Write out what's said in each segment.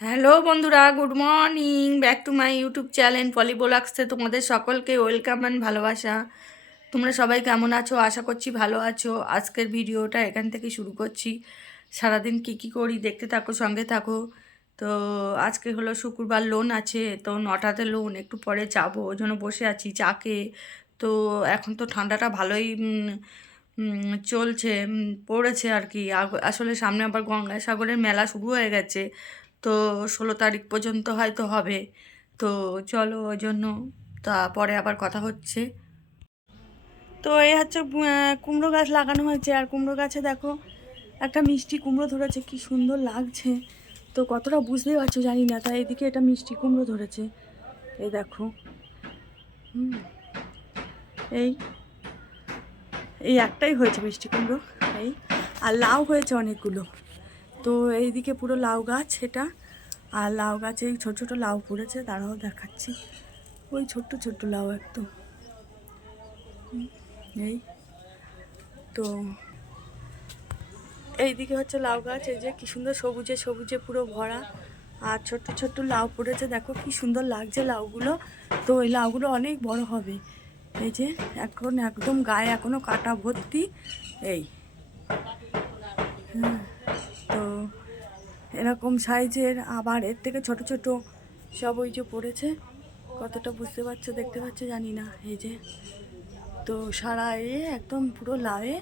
Hello বন্ধুরা, good morning. Back to my YouTube channel পলিবোলাক্সে তোমাদের সকলকে ওয়েলকাম অ্যান্ড ভালোবাসা। তোমরা সবাই কেমন আছো? আশা করছি ভালো আছো। আজকের ভিডিওটা এখান থেকে শুরু করছি। সারাদিন কি করি দেখতে থাকো, সঙ্গে থাকো। তো আজকে হলো শুক্রবার, লোন আছে, তো 9টাতে লোন, একটু পরে যাবো, ওই জন্য বসে আছি চাকে। তো এখন তো ঠান্ডাটা ভালোই চলছে, পড়েছে আর কি। আসলে সামনে আবার গঙ্গাসাগরের মেলা শুরু হয়ে গেছে, তো 16 তারিখ পর্যন্ত হয়তো হবে। তো চলো, ওই জন্য তারপরে আবার কথা হচ্ছে। তো এই হচ্ছে কুমড়ো গাছ লাগানো হয়েছে, আর কুমড়ো গাছে দেখো একটা মিষ্টি কুমড়ো ধরেছে, কি সুন্দর লাগছে। তো কতটা বুঝতেই পারছো জানি না, তাই এদিকে এটা মিষ্টি কুমড়ো ধরেছে, এই দেখো। হুম, এই এই একটাই হয়েছে মিষ্টি কুমড়ো, এই আর লাউ হয়েছে অনেকগুলো। তো এইদিকে পুরো লাউ গাছ এটা, আর লাউ গাছে এই ছোটো ছোটো লাউ পড়েছে, তারাও দেখাচ্ছি। ওই ছোট্ট ছোট্ট লাউ একদম, এই তো এইদিকে হচ্ছে লাউ গাছ, এই যে কি সুন্দর সবুজে সবুজে পুরো ভরা, আর ছোট্ট ছোট্ট লাউ পড়েছে, দেখো কি সুন্দর লাগছে লাউগুলো। তো এই লাউগুলো অনেক বড় হবে, এই যে এখন একদম গায়ে এখনও কাটা ভর্তি, এই হ্যাঁ। তো এরকম সাইজের, আবার এর থেকে ছোট ছোট সব ওই যে পড়েছে, কতটা বুঝতে পারছো দেখতে পাচ্ছ জানি না, এই যে। তো সারা একদম পুরো লাউয়ে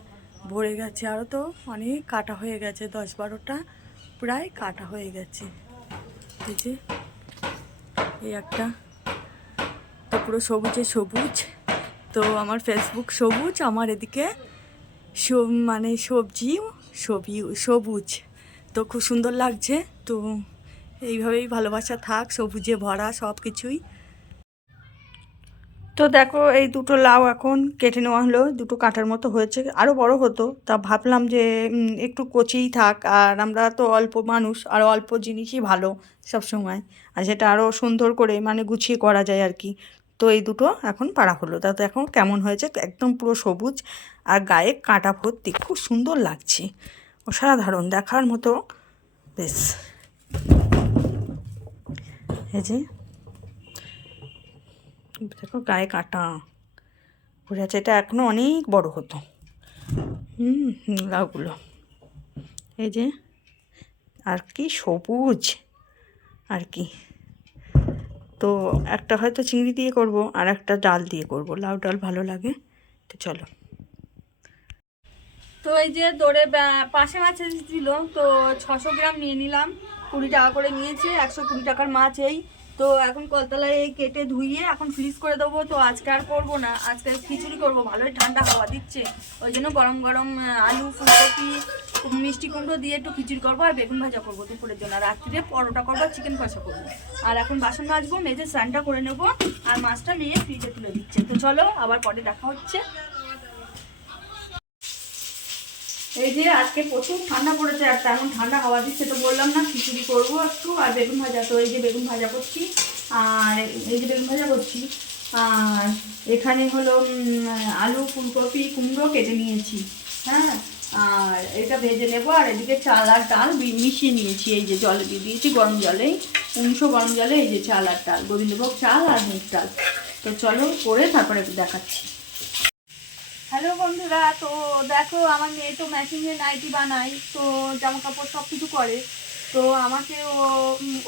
ভরে গেছে, আরও তো অনেক কাটা হয়ে গেছে, 10-12টা প্রায় কাটা হয়ে গেছে, এই যে এই একটা। তো পুরো সবুজে সবুজ, তো আমার ফেসবুক সবুজ, আমার এদিকে মানে সবজি সবুজ, তো খুব সুন্দর লাগছে। তো এইভাবেই ভালোবাসা থাক, সবুজে ভরা সব কিছুই। তো দেখো এই দুটো লাউ এখন কেটে নেওয়া হলো, দুটো কাঁটার মতো হয়েছে, আরও বড় হতো, তা ভাবলাম যে একটু কচিই থাক, আর আমরা তো অল্প মানুষ, আর অল্প জিনিসই ভালো সব সময়, আর সেটা আরও সুন্দর করে মানে গুছিয়ে করা যায় আর কি। তো এই দুটো এখন পাড়া হলো, তা তো এখন কেমন হয়েছে, একদম পুরো সবুজ, আর গায়ে কাঁটা ভর্তি, খুব সুন্দর লাগছে, অসাধারণ দেখার মতো, বেশ। এই যে দেখো গায়ে কাঁটা পড়ে আছে, এটা এখনও অনেক বড় হতো লাউগুলো, এই যে, আর কি সবুজ আর কি। তো একটা হয়তো চিংড়ি দিয়ে করব, আর একটা ডাল দিয়ে করব, লাউ ডাল ভালো লাগে। তো চলো। তো এই যে দৌড়ে পাশে মাছ এসেছিল, তো 600 গ্রাম নিয়ে নিলাম, 20 টাকা করে নিয়েছে, 120 টাকার মাছ। এই তো এখন কলতলায় এই কেটে ধুইয়ে এখন ফ্রিজ করে দেবো। তো আজকে আর করবো না, আজকে খিচুড়ি করবো, ভালোই ঠান্ডা হাওয়া দিচ্ছে, ওই জন্য গরম গরম আলু, ফুলকপি, মিষ্টি কুমড়ো দিয়ে একটু খিচুড়ি করবো, আর বেগুন ভাজা করবো দুপুরের জন্য। রাত্রিরে পরোটা করবো, চিকেন কষা করবো। আর এখন বাসন মাজবো, মেজে স্নানটা করে নেবো, আর মাছটা নিয়ে ফ্রিজে তুলে দিচ্ছে। তো চলো, আবার পরে দেখা হচ্ছে। এই যে আজকে প্রচুর ঠান্ডা পড়েছে, আর তেমন ঠান্ডা হাওয়া দিচ্ছে, তো বললাম না খিচুড়ি করবো একটু, আর বেগুন ভাজা। তো এই যে বেগুন ভাজা করছি, আর এই যে বেগুন ভাজা করছি, আর এখানে হলো আলু, ফুলকপি, কুমড়ো কেটে নিয়েছি, হ্যাঁ। আর এটা ভেজে নেবো, আর এদিকে চাল আর ডাল মিশিয়ে নিয়েছি, এই যে জলে দিয়ে দিয়েছি, গরম জলেই, 1900 গরম জলে, এই যে চাল আর ডাল, গোবিন্দভোগ চাল আর মুগ ডাল। তো চলো করে তারপরে একটু দেখাচ্ছি। হ্যালো বন্ধুরা, তো দেখো আমার মেয়ে তো মেশিনে নাইটি বানায়, তো জামা কাপড় সব কিছু করে। তো আমাকে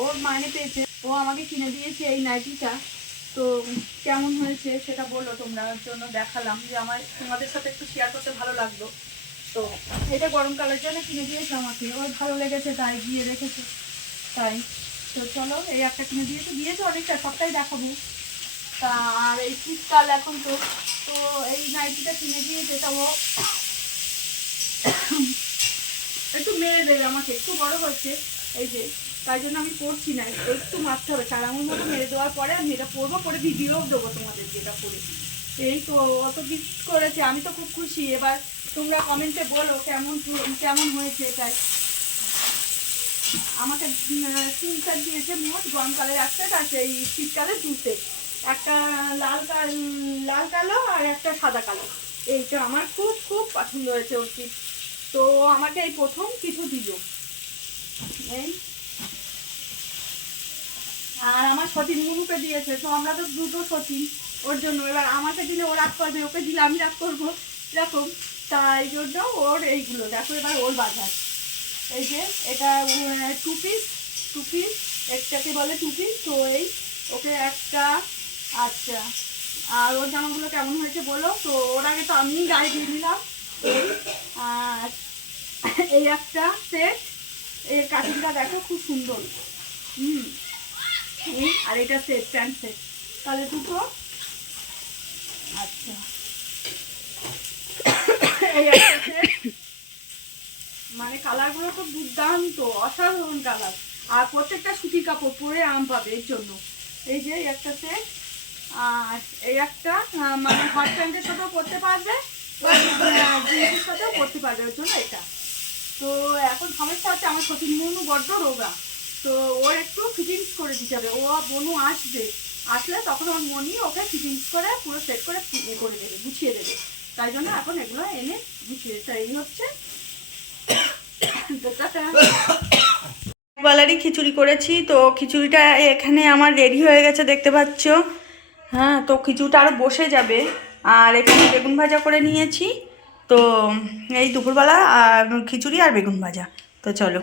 ওর মাইনে পেয়েছে, ও আমাকে কিনে দিয়েছে এই নাইটিটা। তো কেমন হয়েছে সেটা বললো, তোমরা জন্য দেখালাম, যে আমার তোমাদের সাথে একটু শেয়ার করতে ভালো লাগলো। তো এটা গরমকালের জন্য কিনে দিয়েছে আমাকে, ওর ভালো লেগেছে তাই গিয়ে রেখেছে, তাই। তো চলো, এই একটা কিনে দিয়েছে অনেকটা, সবটাই দেখাবো। তা আর এই শীতকাল এখন, তো তো এই নাইটিটা কিনে দিয়ে যেটা ও একটু মেরে দেবে আমাকে, একটু বড় হচ্ছে, এই যে, তাই জন্য আমি পরছি না, একটু মারতে হবে, 4 আঙুল মতো মেরে দেওয়ার পরে আমি এটা পরবো, পরে ভিডিও দেবো তোমাদের যেটা করে। এই তো অত বিক্রি করেছে, আমি তো খুব খুশি। এবার তোমরা কমেন্টে বলো কেমন কেমন হয়েছে। এটাই আমাকে 3 সেট দিয়েছে মোট, গরমকালের একটা, আর সেই শীতকালে 2 সেট, একটা লাল কালো আর একটা সাদা কালো। এইটা আমার খুব খুব পছন্দ হয়েছে ওর কি। তো আমাকে এই প্রথম কিছু দিল, এই আর আমার সতীন মুনুকে দিয়েছে, তো আমরা তো দুটো সতীন, ওর জন্য এবার আমাকে দিলে ও রাগ করবে, ওকে দিলে আমি রাগ করবো, এরকম। তাই জন্য ওর এইগুলো দেখো এবার ওর বাজার। এই যে এটা 2 পিস একটাকে বলে 2 পিস, তো এই ওকে একটা। আচ্ছা, আর ওর জামাগুলো কেমন হয়েছে বলো। তো ওর আগে তো আমি গায়ে দিয়ে নিলাম। আর এই একটা সেট, এর কাটিংটা দেখো খুব সুন্দর। এই আর এটা সেট, প্যান্ট সেট, তাহলে দুটো। আচ্ছা, এই একটা সেট, মানে কালারগুলো তো দুর্দান্ত, অসাধারণ কালার। আর প্রত্যেকটা সুতির কাপড় পরে আম পাবে এর জন্য। এই যে একটা সেট, আর এই একটা মানে হট প্যান্টের সাথেও পরতে পারবে, জিন্সের সাথেও পরতে পারবে, ওর জন্য এটা। তো এখন সমস্যা হচ্ছে আমার সতীন মনু বড্ড রোগা, তো ওর একটু ফিটিংস করে দিতে হবে। ও বনু আসলে তখন ওর মনি ওকে ফিটিংস করে পুরো সেট করে করে দেবে, গুছিয়ে দেবে। তাই জন্য এখন এগুলো এনে গুছিয়ে, তাই এই হচ্ছে। একবেলারই খিচুড়ি করেছি, তো খিচুড়িটা এখানে আমার রেডি হয়ে গেছে দেখতে পাচ্ছ। হ্যাঁ, তো খিচুড়িটা আরও বসে যাবে। আর এখানে বেগুন ভাজা করে নিয়েছি, তো এই দুপুরবেলা আর খিচুড়ি আর বেগুন ভাজা। তো চলো,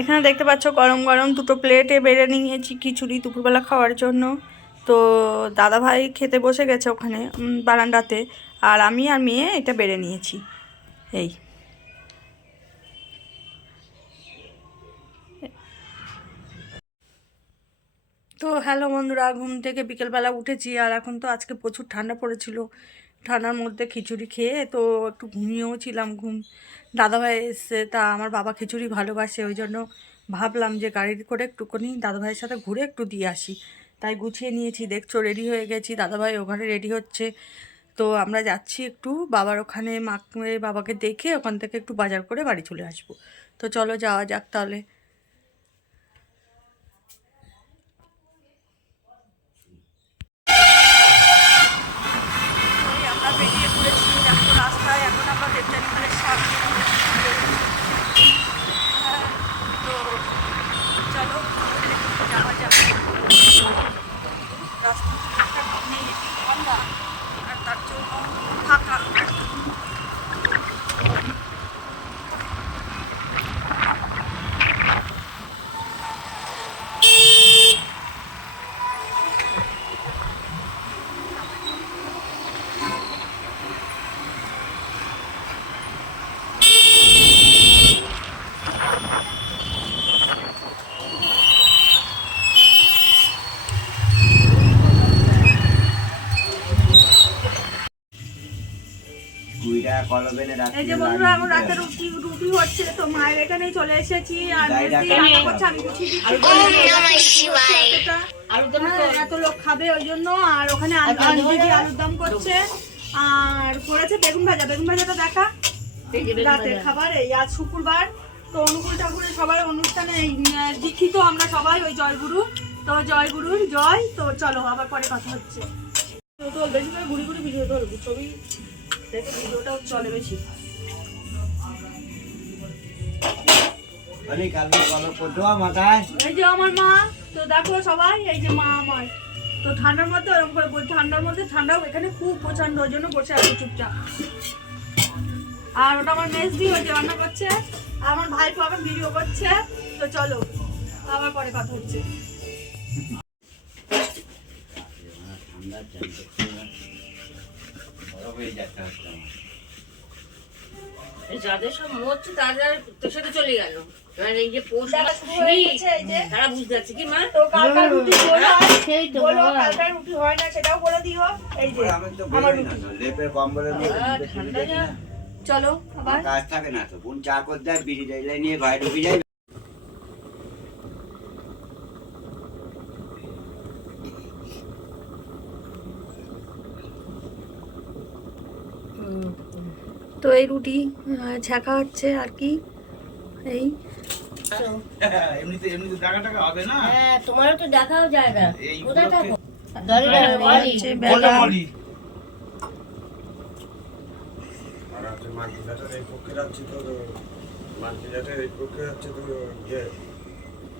এখানে দেখতে পাচ্ছ গরম গরম 2টো প্লেটে বেড়ে নিয়েছি খিচুড়ি দুপুরবেলা খাওয়ার জন্য। তো দাদাভাই খেতে বসে গেছে ওখানে বারান্দাতে, আর আমি আর মেয়ে এটা বেড়ে নিয়েছি। এই তো হ্যালো বন্ধুরা, ঘুম থেকে বিকেলবেলা উঠেছি, আর এখন তো আজকে প্রচুর ঠান্ডা পড়েছিল। ঠান্ডার মধ্যে খিচুড়ি খেয়ে তো একটু ঘুমিয়েও ছিলাম। দাদাভাই এসছে, তা আমার বাবা খিচুড়ি ভালোবাসে, ওই জন্য ভাবলাম যে গাড়ি করে একটুখানি দাদাভাইয়ের সাথে ঘুরে একটু দিয়ে আসি। তাই গুছিয়ে নিয়েছি, দেখছো রেডি হয়ে গেছি, দাদাভাই ওখানে রেডি হচ্ছে। তো আমরা যাচ্ছি একটু বাবার ওখানে, মাকে বাবাকে দেখে ওখান থেকে একটু বাজার করে বাড়ি চলে আসবো। তো চলো যাওয়া যাক তাহলে। আমরা বেরিয়ে পড়েছি, এখন রাস্তায়, এখন আমরা দেবদানি খালের সামনে। তো চলো যাওয়া যাক। রাস্তা নেই, ঠান্ডা, আর তার জন্য ফাঁকা। এই যে বন্ধুরা, এখন রাতে রুটি হচ্ছে, তো মায়ের এখানেই চলে এসেছি। আর এত লোক খাবে ওই জন্য, আর ওখানে দিদি আলুর দম করছে, আর করেছে বেগুন ভাজা। বেগুন ভাজাটা দেখা রাতের খাবার। এই আজ শুক্রবার, তো অনুকূল ঠাকুরের সবার অনুষ্ঠানে দীক্ষিত আমরা সবাই, ওই জয়গুরু, তো জয়গুরুর জয়। তো চলো আবার পরে কথা হচ্ছে। তো বেশি করে ঘুরি ঘুরি ভিডিও তুলবো, ছবি দেখে ভিডিওটাও চলে বেশি। এই যে আমার মা, তো দেখো সবাই, এই যে মা আমার। তো ঠান্ডার মধ্যে ওরকম করে, ঠান্ডাও এখানে খুব প্রচন্ড, ওই জন্য বসে আছে চুপচাপ। আর ওটা আমার মেজদি, ওই যে রান্না করছে, আর আমার ভাইপো এখন ভিডিও করছে। তো চলো আবার পরে কথা হচ্ছে। যাদের সব মরছে তারা তোর সাথে চলে গেল। এবার এই যে তারা বুঝতে পারছে কি মা, তো কালকার রুটি বলো, কালকার রুটি হয় না সেটাও বলে দিও। এই যে আমার রুটি। চলো আবার কাজ থাকে না তো, বোন চা করে দেয়, বিড়ি দেয়, নিয়ে ভাই ঢুকে যায়। তো এই রুটি ছেঁকা হচ্ছে আর কি। এই এমনিতে টাকা টাকা হবে না। হ্যাঁ তোমারও তো দেখাও যায় না, কোথায় থাকো।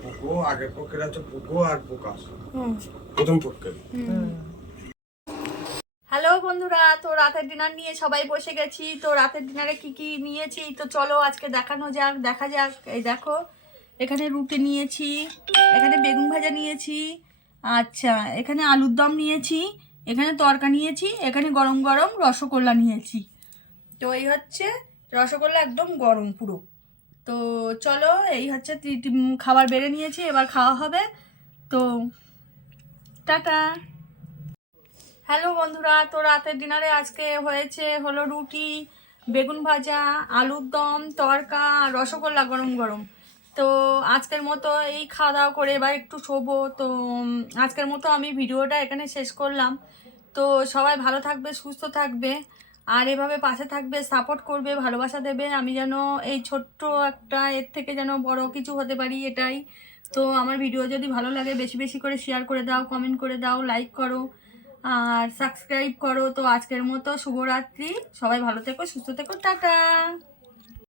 পোকো আগের পক্ষের আছে পোকো আর প্রকাশ হুম। প্রথম পক্ষের। হ্যালো বন্ধুরা, তো রাতের ডিনার নিয়ে সবাই বসে গেছি। তো রাতের ডিনারে কি কি নিয়েছি তো চলো আজকে দেখানো যাক, দেখা যাক। এই দেখো, এখানে রুটি নিয়েছি, এখানে বেগুন ভাজা নিয়েছি, আচ্ছা এখানে আলুর দম নিয়েছি, এখানে তরকা নিয়েছি, এখানে গরম গরম রসগোল্লা নিয়েছি। তো এই হচ্ছে রসগোল্লা, একদম গরম পুরো। তো চলো, এই হচ্ছে খাবার বেড়ে নিয়েছি, এবার খাওয়া হবে। তো টাটা। হ্যালো বন্ধুরা, তো রাতের ডিনারে আজকে হলো রুটি, বেগুন ভাজা, আলুর দম, তড়কা, রসগোল্লা গরম গরম। তো আজকের মতো এই খাওয়া দাওয়া করে এবার একটু শোবো। তো আজকের মতো আমি ভিডিওটা এখানে শেষ করলাম। তো সবাই ভালো থাকবে, সুস্থ থাকবে, আর এভাবে পাশে থাকবে, সাপোর্ট করবে, ভালোবাসা দেবে। আমি যেন এই ছোট্ট একটা এর থেকে যেন বড় কিছু হতে পারি, এটাই। তো আমার ভিডিও যদি ভালো লাগে বেশি বেশি করে শেয়ার করে দাও, কমেন্ট করে দাও, লাইক করো আর সাবস্ক্রাইব করো। তো আজকের মতো শুভরাত্রি, সবাই ভালো থেকো, সুস্থ থেকো, টাটা।